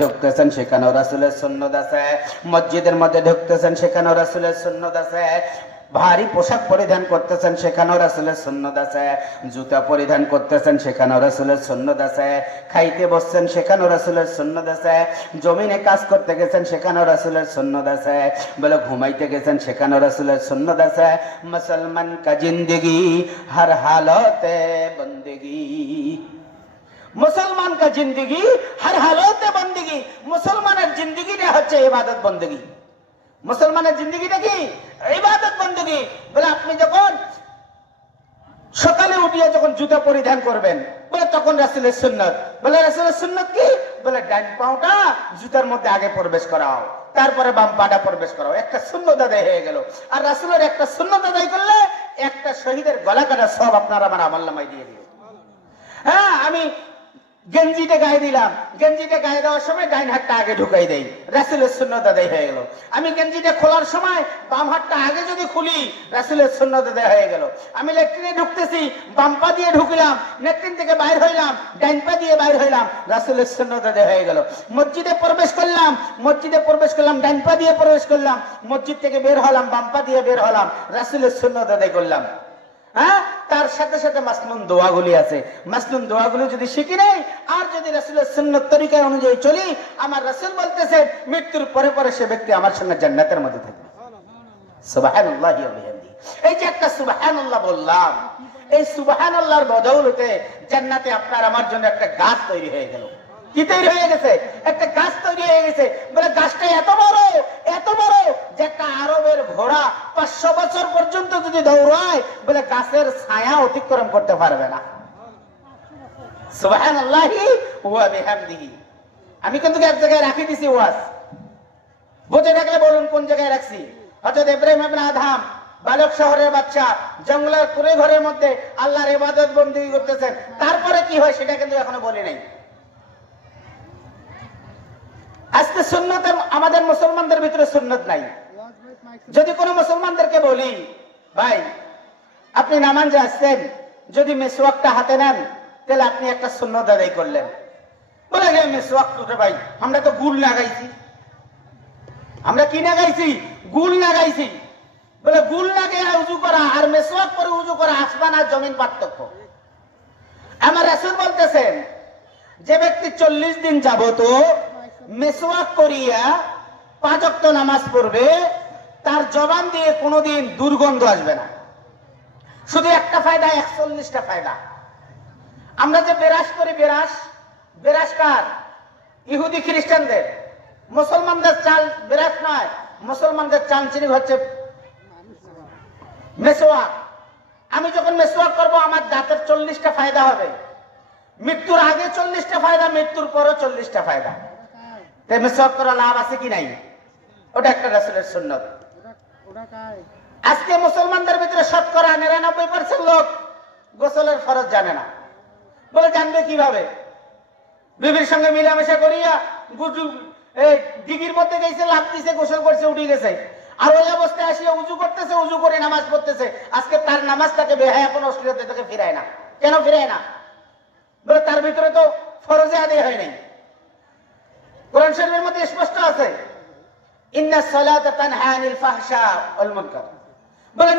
ঢুকতেছেন সেখানেও রাসূলের সুন্নাত আছে, মসজিদের মধ্যে ঢুকতেছেন সেখানেও রাসূলের সুন্নাত আছে, ভারী পোশাক পরিধান করতেছেন সেখানেও রাসূলের সুন্নাত আছে, জুতা পরিধান করতেছেন সেখানেও রাসূলের সুন্নাত আছে, খাইতে বসছেন সেখানেও রাসূলের সুন্নাত আছে, জমিনে কাজ করতে গেছেন সেখানেও রাসূলের সুন্নাত আছে, বলে ঘুমাইতে গেছেন সেখানেও রাসূলের সুন্নাত আছে। মুসলমান কা জিন্দেগি হর হালতে বন্দেগি, মুসলমান কা জিন্দেগি হর হালতে বন্দেগি। মুসলমানের জিন্দেগিটা হচ্ছে ইবাদত বন্দেগি। মুসলমানের জিন্দেগিটা কি? ইবাদত বন্দেগি। বলে আপনি যখন সকালে উঠিয়ে যখন জুতা পরিধান করবেন, বলে তখন রাসূলের সুন্নাত। বলে রাসূলের সুন্নাত কি? বলে ডান পাটা জুতার মধ্যে আগে প্রবেশ করাও, তারপরে বাম পাটা প্রবেশ করাও। একটা সুন্নাত আদায় হয়ে গেল। আর রাসূলের একটা সুন্নাত আদায় করলে একটা শহীদের গলা কাটা সব আপনার আমার আমলনামায় দিয়ে দিল। হ্যাঁ, আমি গেঞ্জিটা গায়ে দিলাম, গেঞ্জিটা গায়ে দেওয়ার সময় ডাইন হাতটা আগে ঢুকাই দেই, রাসূলের সুন্নাত আদায় হয়ে গেল। আমি গেঞ্জিটা খোলার সময় বাম হাতটা আগে যদি খুলি, রাসূলের সুন্নাত আদায় হয়ে গেল। আমি ল্যাট্রিনে ঢুকতেছি, বাম পা দিয়ে ঢুকলাম, ল্যাট্রিন থেকে বাইর হইলাম, ডাইন পা দিয়ে বাইর হইলাম, রাসূলের সুন্নাত আদায় হয়ে গেল। মসজিদে প্রবেশ করলাম, ডাইন পা দিয়ে প্রবেশ করলাম, মসজিদ থেকে বের হলাম, বাম পা দিয়ে বের হলাম, রাসূলের সুন্নাত আদায় করলাম। হ্যাঁ, তার সাথে সাথে মাসনুন দোয়াগুলি আছে। মাসনুন দোয়াগুলি যদি শিখি নেই আর যদি রাসূলের সুন্নাত তরিকা অনুযায়ী চলি, আমার রাসূল বলতেছেন মৃত্যুর পরে পরে সে ব্যক্তি আমার সঙ্গে জান্নাতের মধ্যে থাকবে। সুবহানাল্লাহি ওয়া বিহামদিহি। এই যে একটা সুবহানাল্লাহ বললাম, এই সুবহানাল্লাহর বদৌলতে জান্নাতে আপনার আমার জন্য একটা গাছ তৈরি হয়ে গেল। কি তৈরি হয়ে গেছে? একটা গাছ তৈরি হয়ে গেছে। বলে গাছটা এত বড় যে একটা আরবের ঘোড়া 500 বছর পর্যন্ত যদি দৌড়ায়, বলে গাছের ছায়া অতিক্রম করতে পারবে না। সুবহানাল্লাহি ওয়া বিহামদিহি। আমি কিন্তু এক জায়গায় রাখি দিছি ওয়াজ, বুঝে থাকলে বলুন কোন জায়গায় রাখছি। হযরত ইব্রাহিম ইবনে আদম, বালক শহরের বাচ্চা, জঙ্গলের কুড়ে ঘরের মধ্যে আল্লাহর ইবাদত বন্দেগী করতেছেন। তারপরে কি হয় সেটা কিন্তু এখনো বলি নাই। আজকে সুন্নতের আমাদের মুসলমানদের ভিতরে সুন্নত নাই। যদি কোনো মুসলমানদেরকে বলি, ভাই আপনি নামাজে আসছেন, যদি মিসওয়াকটা হাতে নেন তাহলে আপনি একটা সুন্নত আদায় করলেন। বলে গে মিসওয়াক তো ভাই আমরা তো গুল লাগাইছি। আমরা কি লাগাইছি? গুল লাগাইছি। বলে গুল লাগিয়ে উযু করা আর মিসওয়াক করে উযু করা আসমান আর জমিন পার্থক্য। আমার রাসূল বলতেছেন যে ব্যক্তি 40 দিন যাবত মিসওয়াক করিয়া 5 ওয়াক্ত নামাজ পড়বে, তার জবান দিয়ে কোনোদিন দুর্গন্ধ আসবে না। শুধু একটা ফায়দা, 41টা ফায়দা। আমরা যে বেরাস করি, বেরাস কার? ইহুদি খ্রিস্টানদের। মুসলমানদের চাল বেরাস নয়, মুসলমানদের চামচিনি হচ্ছে মেসওয়াক। আমি যখন মেসওয়াক করবো আমার দাঁতের 40টা ফায়দা হবে। মৃত্যুর আগে 40টা ফায়দা, মৃত্যুর পরও 40টা ফায়দা। মেসওয়াক করা লাভ আছে কি নাই? ওটা একটা রাসূলের সুন্নাত। আজকে মুসলমানদের ভিতরে শতকরা 99% লোক গোসলের ফরজ জানে না। বলে জানবে কিভাবে? বিবির সঙ্গে মিলামেশা করিয়া দিঘির মধ্যে গেছে, লাভ দিছে, গোসল করছে, উঠে গেছে, আর ওই অবস্থায় আসিয়া উজু করতেছে, উজু করে নামাজ পড়তেছে। আজকে তার নামাজটাকে বেহায়াপন অশ্লীলতা থেকে ফিরায় না। কেন ফিরায় না? বলে তার ভিতরে তো ফরজে আদায় হয় নাই। কোরআন শরীফের মধ্যে স্পষ্ট আছে, ইন্নাস সালাতা তানহা আনিল ফাহশা ওয়াল মুনকার। বলে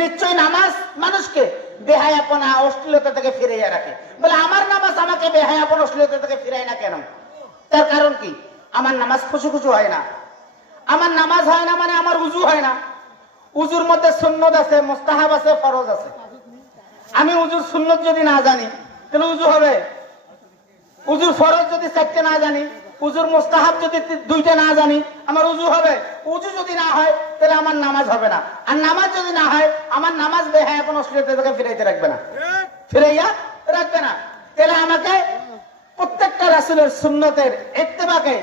নিশ্চয় নামাজ মানুষকে বেহায়াপনা অশ্লীলতা থেকে ফিরাইয়া রাখে। বলে আমার নামাজ আমাকে বেহায়াপনা অশ্লীলতা থেকে ফিরায় না কেন? তার কারণ কি? আমার নামাজ খুশু হয় না। আমার নামাজ হয় না মানে আমার উযু হয় না। উযুর মধ্যে সুন্নত আছে, মুস্তাহাব আছে, ফরজ আছে। আমি উযুর সুন্নত যদি না জানি তাহলে উযু হবে? উযুর ফরজ যদি 4টা না জানি, উযুর মুস্তাহাব যদি 2টা না জানি, আমার উযু হবে? উযু যদি না হয় তাহলে আমার নামাজ হবে না। আর নামাজ যদি না হয় আমার নামাজ বেহায়াপন অশ্লীলতা থেকে ফিরাইয়া রাখবে না। তাহলে আমাকে প্রত্যেকটা রাসূলের সুন্নতের ইত্তেবাকে